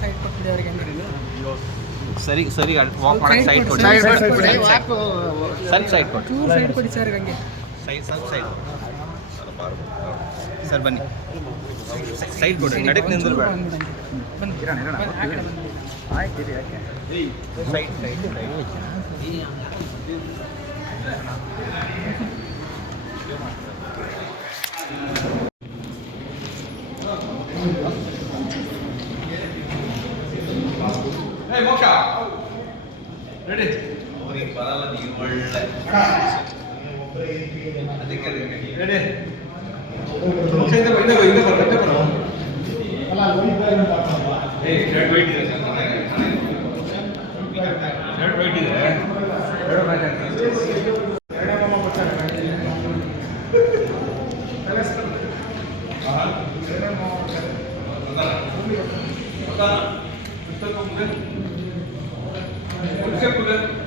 Side ಕೊಟ್ಟಿದೆ ಅವರಿಗೆ. ಸರಿ ಸರಿ ವಾಕ್ ಮಾಡಕ್ಕೆ ಸೈಡ್ ಕೊಡಿ. ಸೈಡ್ ಕೊಡಿ. ಸೈಡ್ ಕೊಡಿ ಸರ್ ಹಂಗೆ. ಸೈಡ್ ಸರ್ ಬನ್ನಿ. ಸೈಡ್ ಕೊಡಿ. ನಡಕ್ಕೆ ನಿಂದ್ರು ಬೇಡ. ಸೈಡ್ ಮೋಕ್ಷ ರೆಡಿ. ಅವ್ರಿಗೆ ಬರಲ್ಲ, ನೀವು ಒಳ್ಳೆ ಅದಕ್ಕೆ ರೆಡಿ. ಶರ್ಟ್ ವೈಟ್ ಇದೆ ಸರ್, ಶರ್ಟ್ ವೈಟ್ ಇದೆ. Gracias.